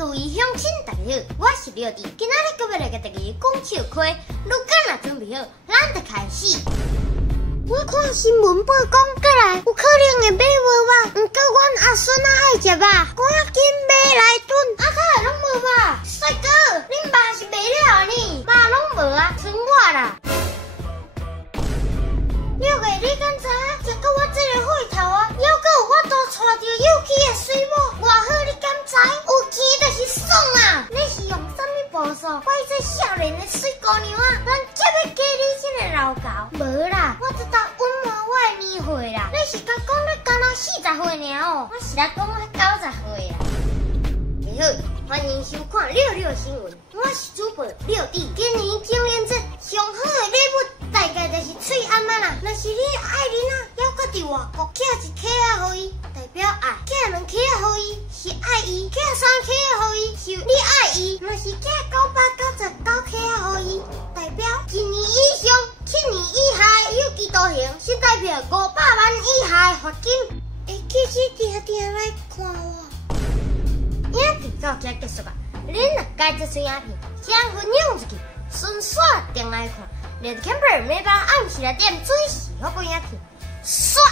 各位乡亲，大家好，我是廖弟，今仔日搁要来甲大家讲笑话。如果若准备好，咱就开始。我看新闻报讲，过来有可能会买无吧？毋过阮阿孙仔爱食肉，赶紧买来炖。啊，较拢无吧？帅哥，恁肉是卖了呢？肉拢无啊，剩我啦。廖个，你敢知影？食到我这个火头啊，还阁有法度带着有气的水某，偌好你敢知？有钱就是爽啊！你是用啥物步数摆这少年的水姑娘啊？咱接要嫁你这个老高？无啦，我这搭温暖我的年岁啦。你是甲讲你敢若40岁尔哦？我是来讲我90岁啦。你好，欢迎收看66新闻，我是主播廖弟。今年情人节上好的礼物，大概就是嘴安嘛啦。若是你爱人啊，还搁伫外国寄一卡仔予伊，代表爱；寄2卡仔予伊是爱伊；寄3卡仔予伊是你爱伊。若是寄999卡仔予伊，代表1年以上7年以下有期徒刑，是代表500万以下罚金。会记得定来看我。影片到这结束啊！恁若介这撮影片，请分享出去，顺续订来看。Let Camper 每晚暗时来点准时发布影片，刷。